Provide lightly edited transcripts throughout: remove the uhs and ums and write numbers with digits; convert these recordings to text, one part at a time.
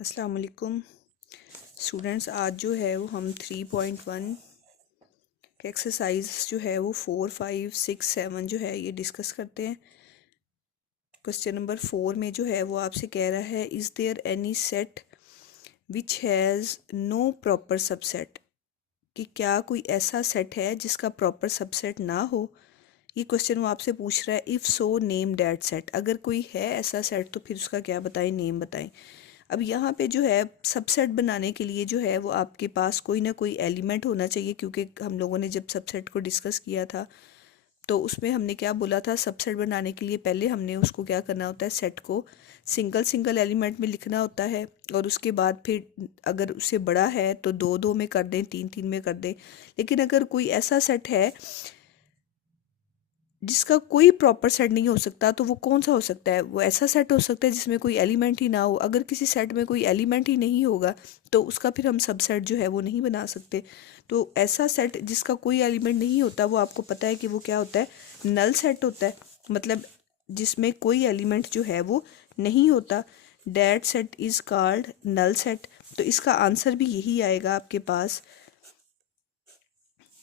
अस्सलाम वालेकुम स्टूडेंट्स। आज जो है वो हम 3.1 के एक्सरसाइज जो है वो 4, 5, 6, 7 जो है ये डिस्कस करते हैं। क्वेश्चन नंबर 4 में जो है वो आपसे कह रहा है, is there any set which has no proper subset, कि क्या कोई ऐसा सेट है जिसका प्रॉपर सबसेट ना हो। ये क्वेश्चन वो आपसे पूछ रहा है। If so name that set, अगर कोई है ऐसा सेट तो फिर उसका क्या बताएं, नेम बताएं। अब यहाँ पे जो है सबसेट बनाने के लिए जो है वो आपके पास कोई ना कोई एलिमेंट होना चाहिए, क्योंकि हम लोगों ने जब सबसेट को डिस्कस किया था तो उसमें हमने क्या बोला था, सबसेट बनाने के लिए पहले हमने उसको क्या करना होता है, सेट को सिंगल सिंगल एलिमेंट में लिखना होता है, और उसके बाद फिर अगर उससे बड़ा है तो दो दो में कर दें, तीन तीन में कर दें। लेकिन अगर कोई ऐसा सेट है जिसका कोई प्रॉपर सेट नहीं हो सकता, तो वो कौन सा हो सकता है? वो ऐसा सेट हो सकता है जिसमें कोई एलिमेंट ही ना हो। अगर किसी सेट में कोई एलिमेंट ही नहीं होगा तो उसका फिर हम सबसेट जो है वो नहीं बना सकते। तो ऐसा सेट जिसका कोई एलिमेंट नहीं होता, वो आपको पता है कि वो क्या होता है, नल सेट होता है। मतलब जिसमें कोई एलिमेंट जो है वो नहीं होता। That set is called null set. तो इसका आंसर भी यही आएगा आपके पास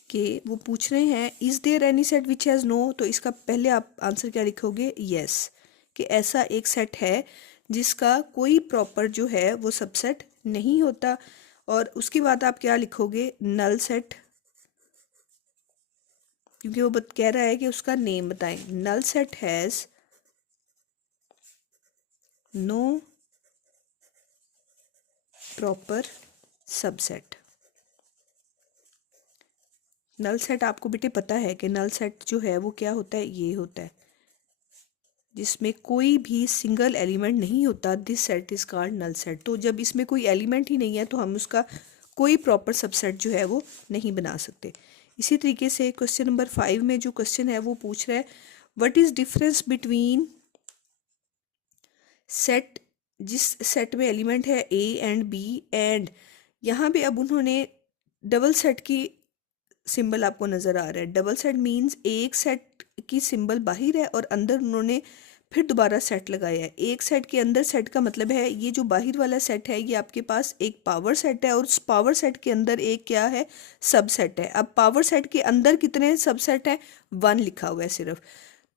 कि वो पूछ रहे हैं is there any set which has no, तो इसका पहले आप आंसर क्या लिखोगे, यस, कि ऐसा एक सेट है जिसका कोई प्रॉपर जो है वो सबसेट नहीं होता। और उसके बाद आप क्या लिखोगे, नल सेट, क्योंकि वो कह रहा है कि उसका नेम बताएं। Null set has no proper subset. Null set आपको बेटे पता है कि नल सेट जो है वो क्या होता है, ये होता है जिसमें कोई भी सिंगल एलिमेंट नहीं होता। This set is called null set. तो जब इसमें कोई एलिमेंट ही नहीं है तो हम उसका कोई प्रॉपर सबसेट जो है वो नहीं बना सकते। इसी तरीके से क्वेश्चन नंबर 5 में जो क्वेश्चन है वो पूछ रहा है, what is difference between set, जिस सेट में एलिमेंट है ए एंड बी एंड, यहाँ पे अब उन्होंने डबल सेट की सिंबल आपको नज़र आ रहा है। डबल सेट मीन्स एक सेट की सिंबल बाहर है और अंदर उन्होंने फिर दोबारा सेट लगाया है। एक सेट के अंदर सेट का मतलब है ये जो बाहर वाला सेट है ये आपके पास एक पावर सेट है, और उस पावर सेट के अंदर एक क्या है, सब सेट है। अब पावर सेट के अंदर कितने सब सेट है, 1 लिखा हुआ है सिर्फ।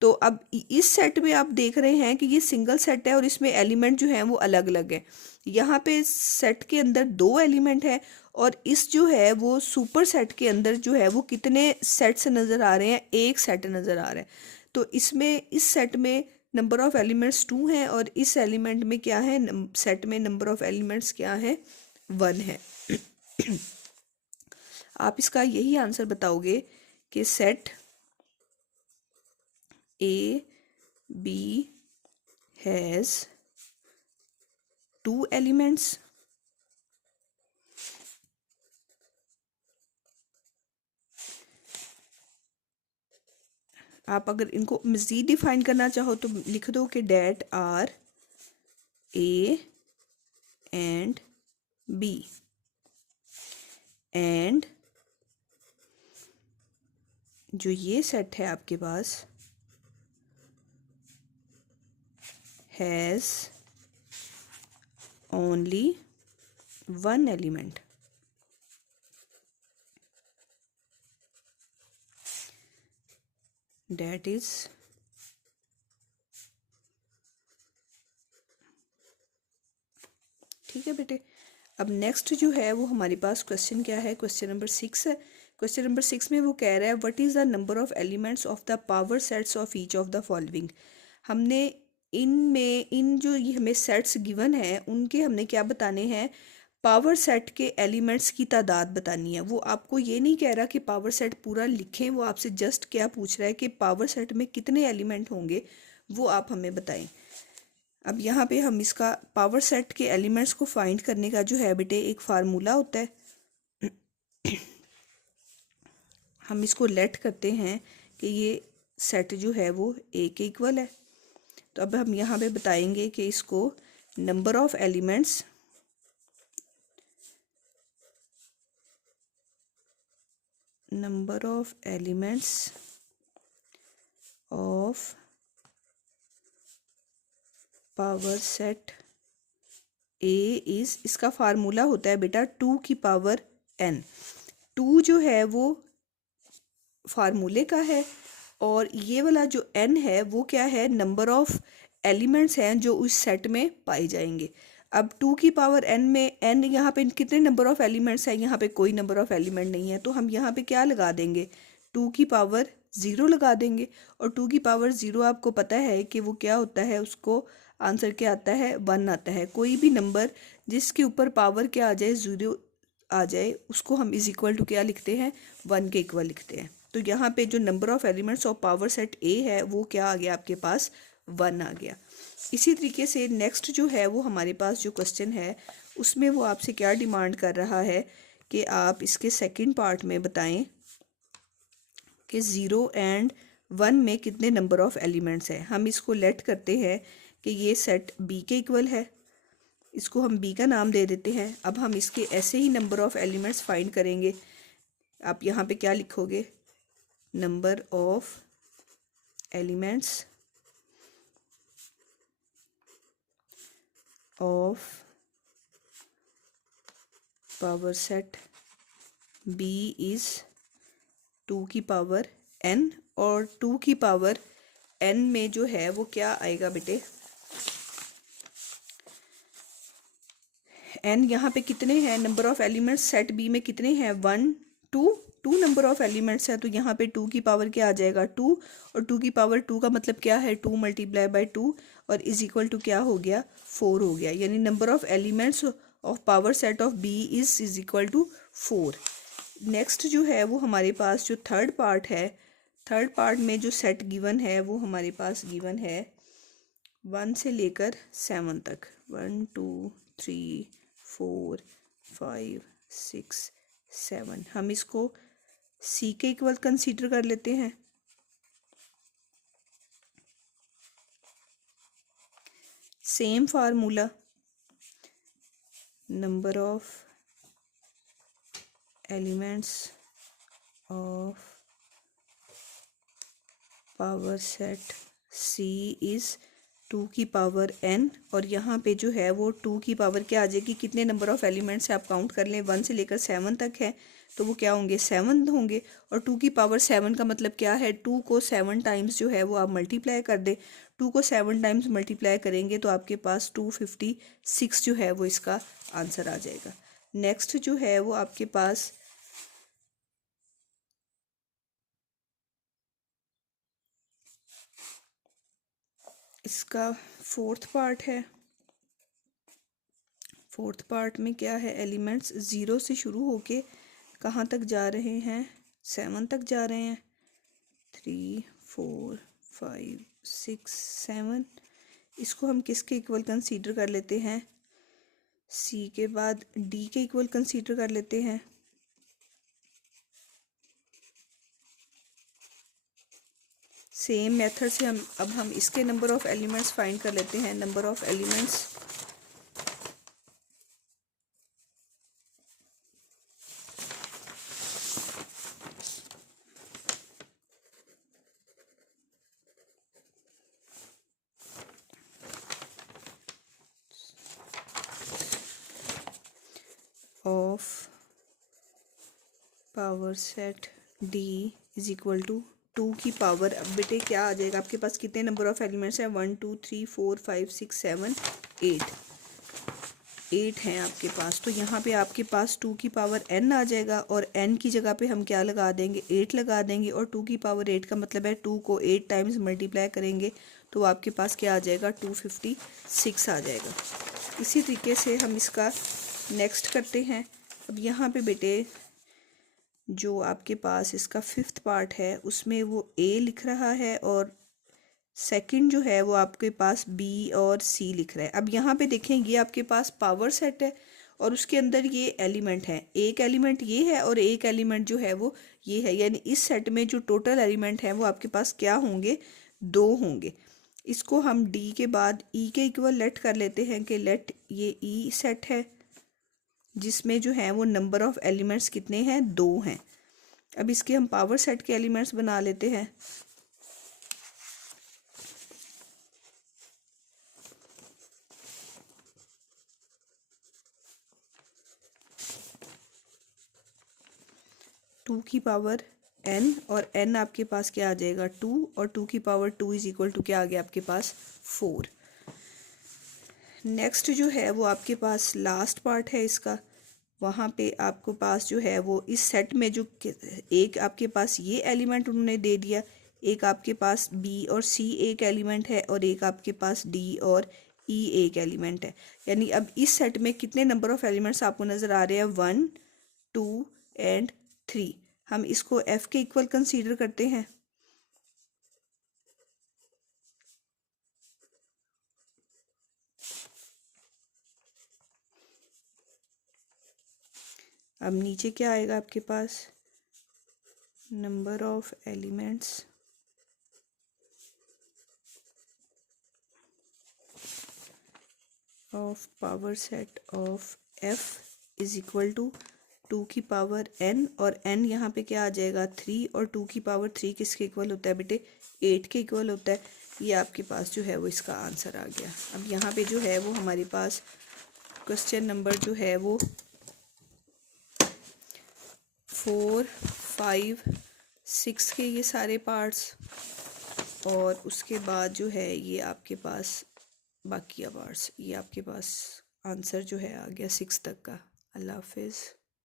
तो अब इस सेट में आप देख रहे हैं कि ये सिंगल सेट है और इसमें एलिमेंट जो हैं वो अलग अलग है। यहाँ पे सेट के अंदर 2 एलिमेंट है, और इस जो है वो सुपर सेट के अंदर जो है वो कितने सेट्स नज़र आ रहे हैं, एक सेट नज़र आ रहा है। तो इसमें इस सेट में नंबर ऑफ़ एलिमेंट्स 2 हैं, और इस एलिमेंट में क्या है, सेट में नंबर ऑफ़ एलिमेंट्स क्या है, 1 है। आप इसका यही आंसर बताओगे कि set A B has 2 elements. आप अगर इनको मज़ीद डिफाइन करना चाहो तो लिख दो कि that are A and B and जो ये सेट है आपके पास has only 1 element. That is ठीक है बेटे। अब नेक्स्ट जो है वो हमारे पास क्वेश्चन क्या है, क्वेश्चन नंबर 6 है। क्वेश्चन नंबर 6 में वो कह रहा है, what is the number of elements of the power sets of each of the following. हमने इन जो ये हमें सेट्स गिवन है उनके हमने क्या बताने हैं, पावर सेट के एलिमेंट्स की तादाद बतानी है। वो आपको ये नहीं कह रहा कि पावर सेट पूरा लिखें, वो आपसे जस्ट क्या पूछ रहा है कि पावर सेट में कितने एलिमेंट होंगे, वो आप हमें बताएं। अब यहाँ पे हम इसका पावर सेट के एलिमेंट्स को फाइंड करने का जो है बेटे एक फार्मूला होता है। हम इसको लेट करते हैं कि ये सेट जो है वो ए के इक्वल है। तो अब हम यहाँ पे बताएंगे कि इसको number of elements of power set A is, इसका फार्मूला होता है बेटा 2 की पावर n। 2 जो है वो फार्मूले का है और ये वाला जो n है वो क्या है, नंबर ऑफ एलिमेंट्स हैं जो उस सेट में पाए जाएंगे। अब 2 की पावर n में n यहाँ पे कितने नंबर ऑफ एलिमेंट्स हैं, यहाँ पे कोई नंबर ऑफ एलिमेंट नहीं है, तो हम यहाँ पे क्या लगा देंगे, 2 की पावर 0 लगा देंगे। और 2 की पावर 0 आपको पता है कि वो क्या होता है, उसको आंसर क्या आता है, 1 आता है। कोई भी नंबर जिसके ऊपर पावर क्या आ जाए, 0 आ जाए, उसको हम इज इक्वल टू क्या लिखते हैं, 1 के इक्वल लिखते हैं। तो यहाँ पे जो number of elements of power set ए है वो क्या आ गया आपके पास, 1 आ गया। इसी तरीके से नेक्स्ट जो है वो हमारे पास जो क्वेश्चन है उसमें वो आपसे क्या डिमांड कर रहा है कि आप इसके सेकंड पार्ट में बताएं कि 0 एंड 1 में कितने नंबर ऑफ एलिमेंट्स हैं। हम इसको लेट करते हैं कि ये सेट बी के इक्वल है, इसको हम बी का नाम दे देते हैं। अब हम इसके ऐसे ही नंबर ऑफ एलिमेंट्स फाइंड करेंगे। आप यहाँ पे क्या लिखोगे, number of elements of power set B is 2 की पावर n, और 2 की पावर n में जो है वो क्या आएगा बेटे, n यहाँ पे कितने हैं, number of elements set B में कितने हैं, 1 2 नंबर ऑफ एलिमेंट्स है, तो यहाँ पे 2 की पावर क्या आ जाएगा, 2, और 2 की पावर 2 का मतलब क्या है, 2 मल्टीप्लाई बाय 2 और इज इक्वल टू क्या हो गया, 4 हो गया। यानी number of elements of power set of B is equal to 4। Next जो है वो हमारे पास जो थर्ड पार्ट है, थर्ड पार्ट में जो सेट गिवन है वो हमारे पास गिवन है 1 से लेकर 7 तक, 1 2 3 4 5 6 7। हम इसको सी के इक्वल कंसीडर कर लेते हैं। Same formula, number of elements of power set C is 2 की पावर n, और यहाँ पे जो है वो 2 की पावर क्या आ जाएगी, कितने नंबर ऑफ एलिमेंट्स है आप काउंट कर लें, 1 से लेकर 7 तक है, तो वो क्या होंगे, 7 होंगे। और 2 की पावर 7 का मतलब क्या है, 2 को 7 टाइम्स जो है वो आप मल्टीप्लाई कर दें। 2 को 7 टाइम्स मल्टीप्लाई करेंगे तो आपके पास 256 जो है वो इसका आंसर आ जाएगा। नेक्स्ट जो है वो आपके पास इसका फोर्थ पार्ट है। फोर्थ पार्ट में क्या है, एलिमेंट्स 0 से शुरू होके कहाँ तक जा रहे हैं, 7 तक जा रहे हैं, 3 4 5 6 7। इसको हम किसके इक्वल कंसीडर कर लेते हैं, सी के बाद डी के इक्वल कंसीडर कर लेते हैं। सेम मेथड से हम इसके नंबर ऑफ एलिमेंट्स फाइंड कर लेते हैं। Number of elements of power set D is equal to 2 की पावर, अब बेटे क्या आ जाएगा, आपके पास कितने नंबर ऑफ एलिमेंट्स हैं, 1 2 3 4 5 6 7 8 हैं आपके पास। तो यहाँ पे आपके पास 2 की पावर n आ जाएगा, और n की जगह पे हम क्या लगा देंगे, 8 लगा देंगे। और 2 की पावर 8 का मतलब है 2 को 8 टाइम्स मल्टीप्लाई करेंगे तो आपके पास क्या आ जाएगा, 256 आ जाएगा। इसी तरीके से हम इसका नेक्स्ट करते हैं। अब यहाँ पे बेटे जो आपके पास इसका फिफ्थ पार्ट है उसमें वो a लिख रहा है, और सेकंड जो है वो आपके पास b और c लिख रहा है। अब यहाँ पे देखें, ये आपके पास पावर सेट है और उसके अंदर ये एलिमेंट है, एक एलिमेंट ये है और एक एलिमेंट जो है वो ये है। यानी इस सेट में जो टोटल एलिमेंट है वो आपके पास क्या होंगे, 2 होंगे। इसको हम d के बाद e के इक्वल लेट कर लेते हैं कि लेट ये e सेट है जिसमें जो है वो नंबर ऑफ एलिमेंट्स कितने हैं, 2 हैं। अब इसके हम पावर सेट के एलिमेंट्स बना लेते हैं। 2 की पावर n, और n आपके पास क्या आ जाएगा 2, और 2 की पावर 2 इज इक्वल टू क्या आ गया आपके पास 4। नेक्स्ट जो है वो आपके पास लास्ट पार्ट है इसका, वहाँ पे आपको पास जो है वो इस सेट में जो एक आपके पास ये एलिमेंट उन्होंने दे दिया, एक आपके पास बी और सी एक एलिमेंट है, और एक आपके पास डी और ई एक एलिमेंट है। यानी अब इस सेट में कितने नंबर ऑफ एलिमेंट्स आपको नज़र आ रहे हैं 1 2 एंड 3। हम इसको एफ के इक्वल कंसीडर करते हैं। अब नीचे क्या आएगा आपके पास, number of elements of power set of f is equal to 2 की पावर n, और n यहाँ पे क्या आ जाएगा 3, और 2 की पावर 3 किसके इक्वल होता है बेटे 8 के इक्वल होता है। ये आपके पास जो है वो इसका आंसर आ गया। अब यहाँ पे जो है वो हमारे पास क्वेश्चन नंबर जो है वो 4 5 6 के ये सारे पार्ट्स, और उसके बाद जो है ये आपके पास बाकी पार्ट्स, ये आपके पास आंसर जो है आ गया 6 तक का। अल्लाह हाफिज़।